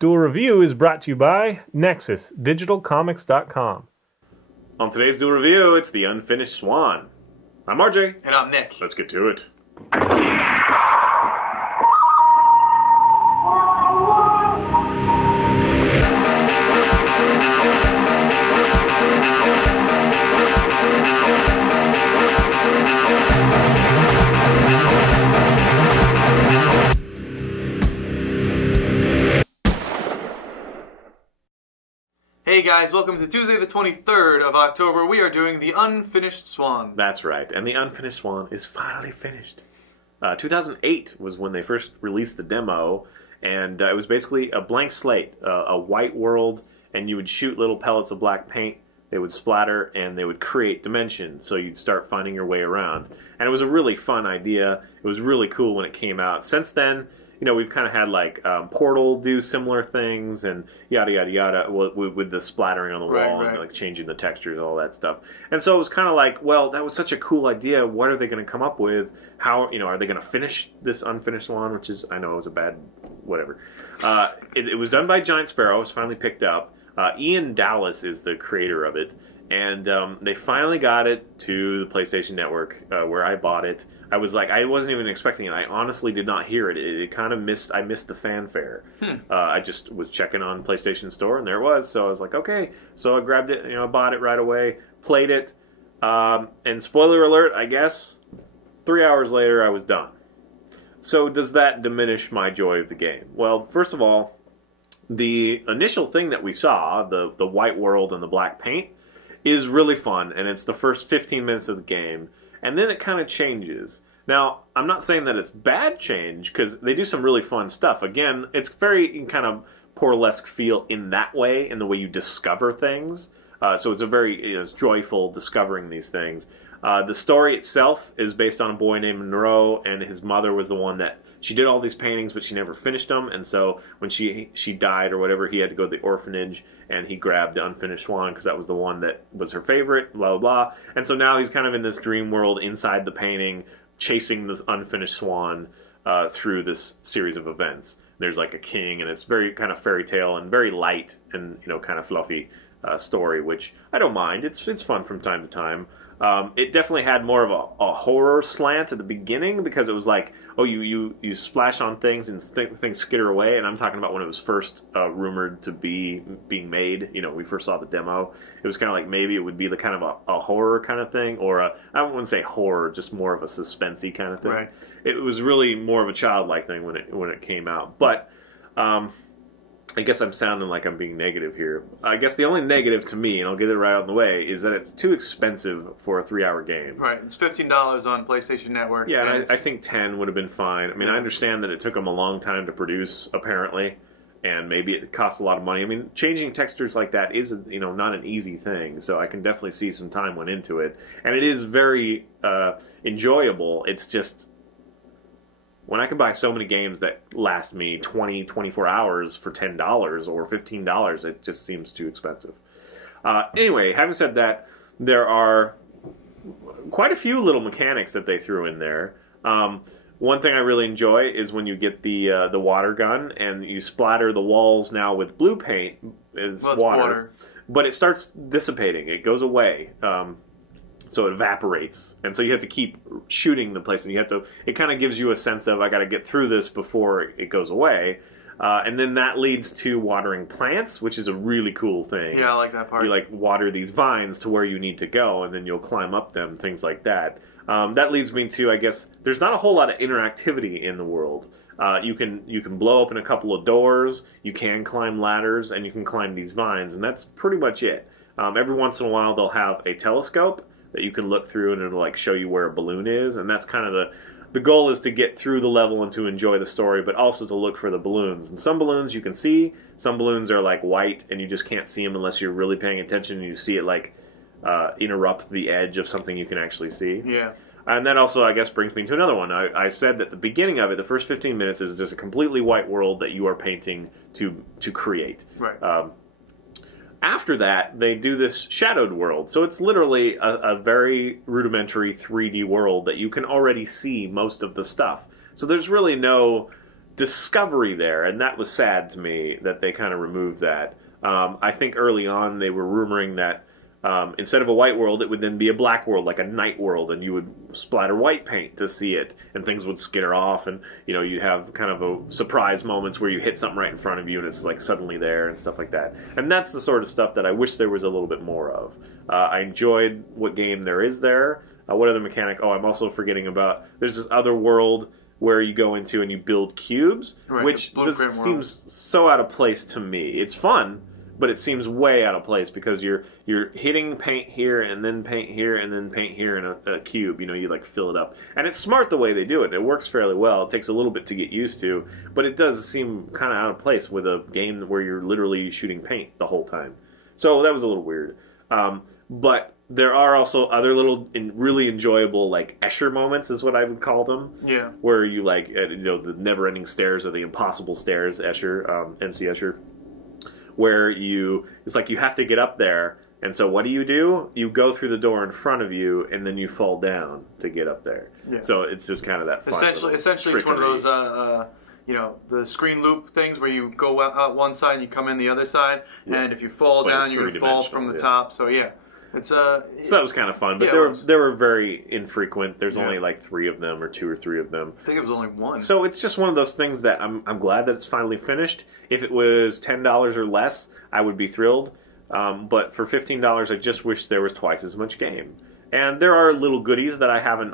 Duel Review is brought to you by NexusDigitalComics.com. On today's Duel Review, it's the Unfinished Swan. I'm RJ. And I'm Nick. Let's get to it. Hey guys, welcome to Tuesday the 23rd of October. We are doing the Unfinished Swan. That's right, and the Unfinished Swan is finally finished. 2008 was when they first released the demo, and it was basically a blank slate, a white world, and you would shoot little pellets of black paint. They would splatter, and they would create dimensions, so you'd start finding your way around. And it was a really fun idea. It was really cool when it came out. Since then, you know, we've kind of had like Portal do similar things and yada yada yada with the splattering on the wall and like changing the textures and all that stuff. And so it was kind of like, well, that was such a cool idea. What are they going to come up with? How, you know, are they going to finish this Unfinished Swan? Which is, I know it was a bad whatever. It was done by Giant Sparrow. It was finally picked up. Ian Dallas is the creator of it. And they finally got it to the PlayStation Network, where I bought it. I was like, I wasn't even expecting it. I honestly did not hear it. It kind of I missed the fanfare. I just was checking on PlayStation Store, and there it was. So I was like, okay. So I grabbed it, you know, bought it right away, played it, and spoiler alert, I guess, 3 hours later I was done. So does that diminish my joy of the game? Well, first of all, the initial thing that we saw, the white world and the black paint, is really fun, and it's the first 15 minutes of the game, and then it kind of changes. Now, I'm not saying that it's bad change, because they do some really fun stuff. Again, it's very kind of Portal-esque feel in that way, in the way you discover things. So it's a very it's joyful discovering these things. The story itself is based on a boy named Monroe, and his mother was the one that she did all these paintings, but she never finished them. And so when she died or whatever, he had to go to the orphanage, and he grabbed the Unfinished Swan because that was the one that was her favorite. Blah blah blah. And so now he's kind of in this dream world inside the painting, chasing this Unfinished Swan through this series of events. There's like a king, and it's very kind of fairy tale and very light and kind of fluffy story, which I don't mind. It's fun from time to time. It definitely had more of a horror slant at the beginning, because it was like, oh, you splash on things and things skitter away. And I'm talking about when it was first rumored to be being made. You know, we first saw the demo. It was kind of like maybe it would be the kind of a horror kind of thing, or I wouldn't say horror, just more of a suspensey kind of thing. Right. It was really more of a childlike thing when it came out, but. I guess I'm sounding like I'm being negative here. I guess the only negative to me, and I'll get it right out of the way, is that it's too expensive for a 3-hour game. Right, it's $15 on PlayStation Network. Yeah, and I think 10 would have been fine. I mean, I understand that it took them a long time to produce, apparently, and maybe it cost a lot of money. I mean, changing textures like that is, not an easy thing, so I can definitely see some time went into it. And it is very enjoyable. It's just, when I can buy so many games that last me 20, 24 hours for $10 or $15, it just seems too expensive. Anyway, having said that, there are quite a few little mechanics that they threw in there. One thing I really enjoy is when you get the water gun and you splatter the walls now with blue paint. It's water. But it starts dissipating. It goes away. So it evaporates, and so you have to keep shooting the place, and it kind of gives you a sense of, I got to get through this before it goes away, and then that leads to watering plants, which is a really cool thing. Yeah, I like that part. You like water these vines to where you need to go, and then you'll climb up them, things like that. That leads me to, I guess, there's not a whole lot of interactivity in the world. You can blow open a couple of doors, you can climb ladders, and you can climb these vines, and that's pretty much it. Every once in a while they'll have a telescope that you can look through, and it'll like show you where a balloon is, and that's kind of the goal, is to get through the level and to enjoy the story, but also to look for the balloons. And some balloons you can see, some balloons are like white, and you just can't see them unless you're really paying attention, and you see it like interrupt the edge of something you can actually see. Yeah. And that also, I guess, brings me to another one. I said that the beginning of it, the first 15 minutes, is just a completely white world that you are painting to create. Right. After that, they do this shadowed world. So it's literally a very rudimentary 3D world that you can already see most of the stuff. So there's really no discovery there, and that was sad to me that they kind of removed that. I think early on they were rumoring that instead of a white world, it would then be a black world, like a night world, and you would splatter white paint to see it, and things would skitter off, and you have kind of a surprise moments where you hit something right in front of you, and it's like suddenly there and stuff like that. And that's the sort of stuff that I wish there was a little bit more of. I enjoyed what game there is there. What other mechanic? Oh, I'm also forgetting about. There's this other world where you go into and you build cubes, right, which seems so out of place to me. It's fun, but it seems way out of place because you're hitting paint here and then paint here and then paint here in a cube. You like fill it up, and it's smart the way they do it. It works fairly well. It takes a little bit to get used to, but it does seem kind of out of place with a game where you're literally shooting paint the whole time. So that was a little weird. But there are also other little really enjoyable like Escher moments, is what I would call them. Yeah. Where you like the never-ending stairs or the impossible stairs, Escher, MC Escher. Where it's like you have to get up there, and so what do? You go through the door in front of you, and then you fall down to get up there. Yeah. So it's just kind of that fun essentially it's one of those the screen loop things where you go out one side and you come in the other side, and if you fall down, you fall from the top. So yeah. So that was kind of fun, but they were very infrequent. There's only like 3 of them, or 2 or 3 of them. I think it was only 1. So it's just one of those things that I'm glad that it's finally finished. If it was $10 or less, I would be thrilled. But for $15, I just wish there was twice as much game. And there are little goodies that I haven't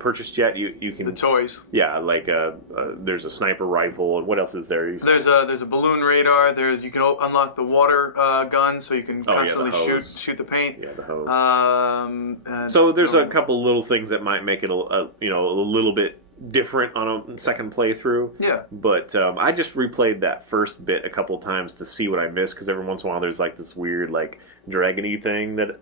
purchased yet. You can the toys. Yeah, like there's a sniper rifle, and what else is there? There's a balloon radar. You can unlock the water gun, so you can constantly shoot the paint. Yeah, the hose. So there's a couple little things that might make it a little bit different on a second playthrough. Yeah. But I just replayed that first bit a couple times to see what I missed, because every once in a while there's like this weird like dragon-y thing that.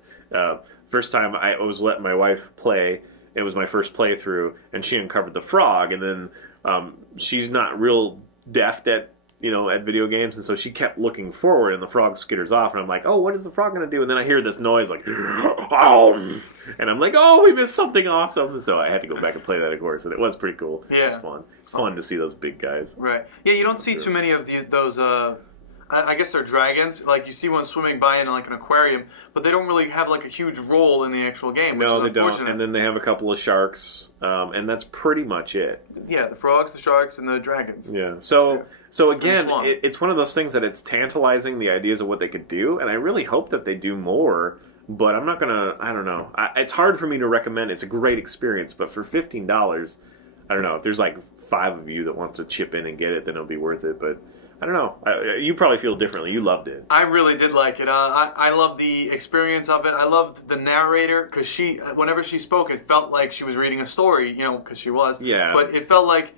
First time I was letting my wife play, it was my first playthrough, and she uncovered the frog, and then she's not real deft at video games, and so she kept looking forward, and the frog skitters off, and I'm like, oh, what is the frog going to do? And then I hear this noise like, oh, and I'm like, oh, we missed something awesome. So I had to go back and play that, of course, and it was pretty cool. Yeah. It was fun. It's fun to see those big guys. Right. Yeah, you don't see too many of those I guess they're dragons. Like, you see one swimming by in like an aquarium, but they don't really have like a huge role in the actual game. No, they don't. And then they have a couple of sharks, and that's pretty much it. Yeah, the frogs, the sharks, and the dragons. Yeah. So again, it's one of those things that it's tantalizing, the ideas of what they could do, and I really hope that they do more. But I'm not gonna. I don't know. It's hard for me to recommend. It's a great experience, but for $15, I don't know. If there's like 5 of you that want to chip in and get it, then it'll be worth it. But I don't know. You probably feel differently. You loved it. I really did like it. I loved the experience of it. I loved the narrator, because whenever she spoke, it felt like she was reading a story, because she was. Yeah. But it felt like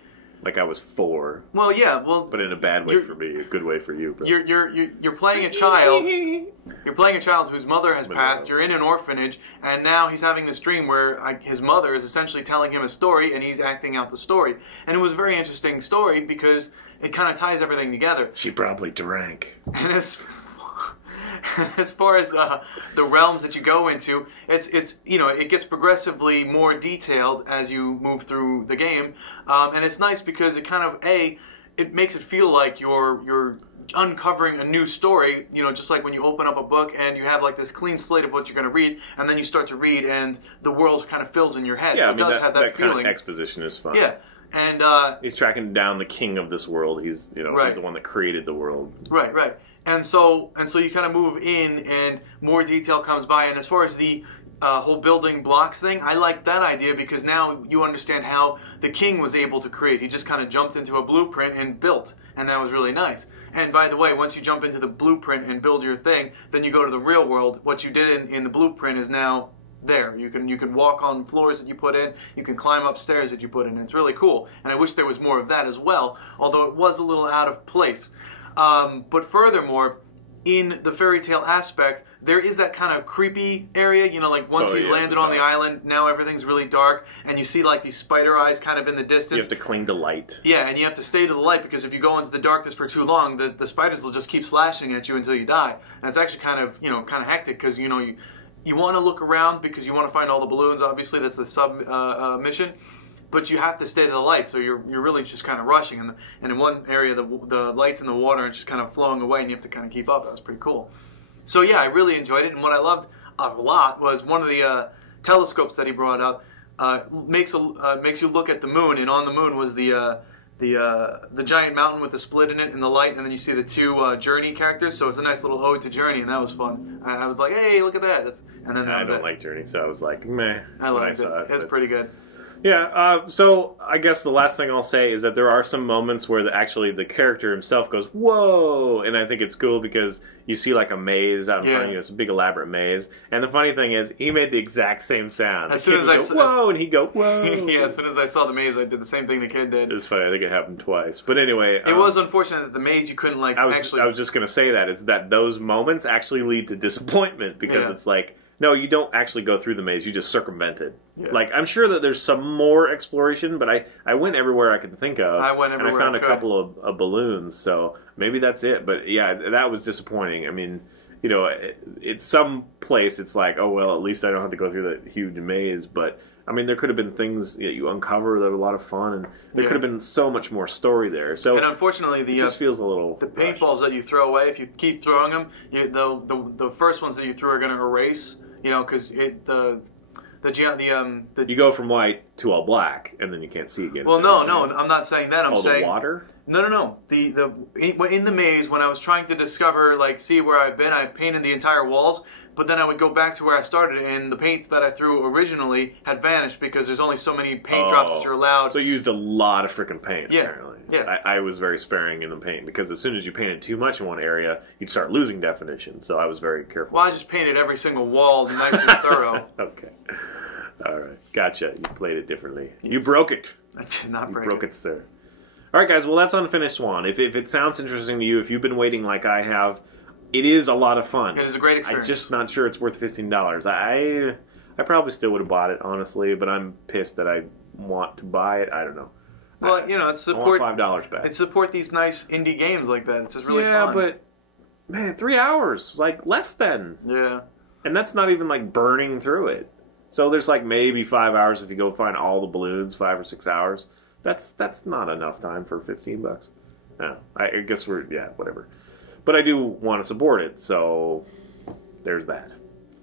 I was 4. Well, yeah, but in a bad way for me, a good way for you. But. You're playing a child. You're playing a child whose mother has passed. You're in an orphanage, and now he's having this dream where his mother is essentially telling him a story, and he's acting out the story. And it was a very interesting story because it kind of ties everything together. She probably drank. And as far as the realms that you go into, it gets progressively more detailed as you move through the game, and it's nice because it kind of it makes it feel like you're uncovering a new story. Just like when you open up a book and you have like this clean slate of what you're going to read, and then you start to read, and the world kind of fills in your head. Yeah, so it does have that feeling. Kind of exposition is fun. Yeah. And he's tracking down the king of this world. He's he's the one that created the world. Right. And so you kind of move in, and more detail comes by. And as far as the whole building blocks thing, I like that idea because now you understand how the king was able to create. He just kind of jumped into a blueprint and built, and that was really nice. And by the way, once you jump into the blueprint and build your thing, then you go to the real world. What you did in the blueprint is now there. You can walk on floors that you put in. You can climb up stairs that you put in. It's really cool. And I wish there was more of that as well, although it was a little out of place. But furthermore, in the fairy tale aspect, there is that kind of creepy area, like once he's landed on the island, now everything's really dark, and you see like these spider eyes kind of in the distance. You have to cling to light. Yeah, and you have to stay to the light, because if you go into the darkness for too long, the spiders will just keep slashing at you until you die. And it's actually kind of hectic, because, you want to look around because you want to find all the balloons, obviously, that's the sub mission. but you have to stay to the light, so you're really just kind of rushing. And in one area, the light's in the water and it's just kind of flowing away, and you have to kind of keep up. That was pretty cool. So yeah, I really enjoyed it, and what I loved a lot was one of the telescopes that he brought up makes you look at the moon, and on the moon was the giant mountain with the split in it and the light, and then you see the two Journey characters. So it's a nice little ode to Journey, and that was fun. I was like, hey, look at that. And then I don't like Journey, so I was like, meh. I liked it. It was pretty good. Yeah, so I guess the last thing I'll say is that there are some moments where actually the character himself goes, whoa! And I think it's cool because you see like a maze out in front of you. It's a big elaborate maze. And the funny thing is, he made the exact same sound. As soon as I go, whoa! And he'd go, whoa! Yeah, as soon as I saw the maze, I did the same thing the kid did. It's funny, I think it happened twice. But anyway... It was unfortunate that the maze you couldn't like I was just going to say that, is that those moments actually lead to disappointment because it's like, no, you don't actually go through the maze. You just circumvent it. Yeah. Like, I'm sure that there's some more exploration, but I went everywhere I could think of. I went everywhere and I found a couple of balloons, so maybe that's it. But yeah, that was disappointing. I mean, you know, it's some place it's like, oh, well, at least I don't have to go through that huge maze. But, I mean, there could have been things that you uncover that were a lot of fun, and there could have been so much more story there. So and unfortunately, it just feels a little the paintballs that you throw away, if you keep throwing them, the first ones that you throw are going to erase. You know, because you go from white to all black, and then you can't see again. Well, no, I'm not saying that. I'm saying the water. No. In the maze, when I was trying to discover, like, see where I've been, I painted the entire walls. But then I would go back to where I started, and the paint that I threw originally had vanished because there's only so many paint drops that you're allowed. So you used a lot of freaking paint, apparently. Yeah. I was very sparing in the paint because as soon as you painted too much in one area, you'd start losing definition. So I was very careful. Well, I just painted every single wall nice and thorough. Okay. All right. Gotcha. You played it differently. Yes. You broke it. I did not break it. You broke it, sir. All right, guys. Well, that's Unfinished Swan. If it sounds interesting to you, if you've been waiting like I have, it is a lot of fun. It is a great experience. I'm just not sure it's worth $15. I probably still would have bought it, honestly, but I'm pissed that I want to buy it. I don't know. Well, you know, it's support. I want $5 back. It's support these nice indie games like that. It's just really fun. Yeah, but man, 3 hours, like less than. Yeah. And that's not even like burning through it. So there's like maybe 5 hours if you go find all the balloons, 5 or 6 hours. That's not enough time for $15. No, I guess whatever. But I do want to support it, so there's that.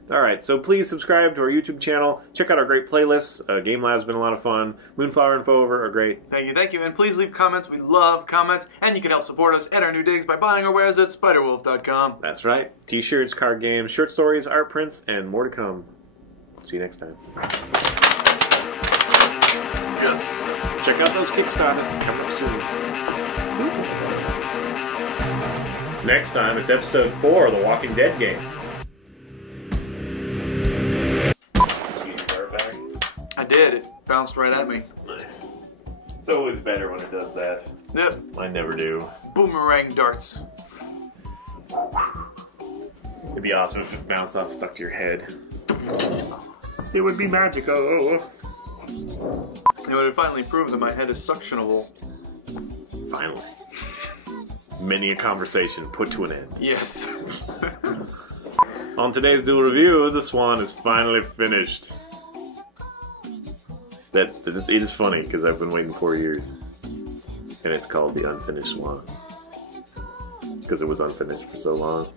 All right, so please subscribe to our YouTube channel. Check out our great playlists. Game Lab's been a lot of fun. Moonflower and Fover are great. Thank you. And please leave comments. We love comments. And you can help support us at our new digs by buying our wares at spiderwolf.com. That's right. T-shirts, card games, short stories, art prints, and more to come. See you next time. Yes. Check out those Kickstarters coming up soon. Next time, it's episode 4 of the Walking Dead game. I did. It bounced right at me. Nice. It's always better when it does that. Yep. I never do. Boomerang darts. It'd be awesome if it bounced off, stuck to your head. It would be magical. It would have finally proved that my head is suctionable. Finally. Many a conversation put to an end. Yes. On today's Duel review, the Swan is finally finished. It is funny because I've been waiting 4 years, and it's called the Unfinished Swan because it was unfinished for so long.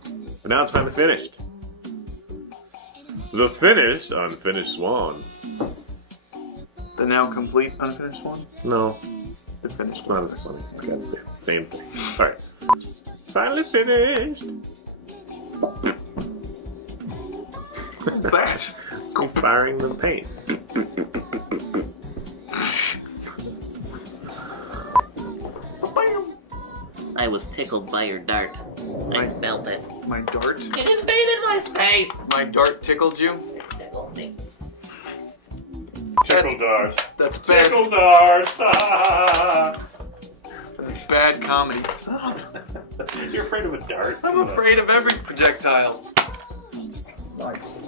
But now it's finally finished. The finished Unfinished Swan. The now complete Unfinished Swan? No, the finished. It's not as funny. It's got the same thing. All right, finally finished. That. Go firing the paint. I was tickled by your dart. I felt it. My dart? It invaded my space! My dart tickled you? It tickled me. Tickle darts. That's bad. Tickle darts. That's bad comedy. Stop. You're afraid of a dart? I'm afraid of every projectile. Nice.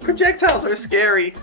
Projectiles are scary.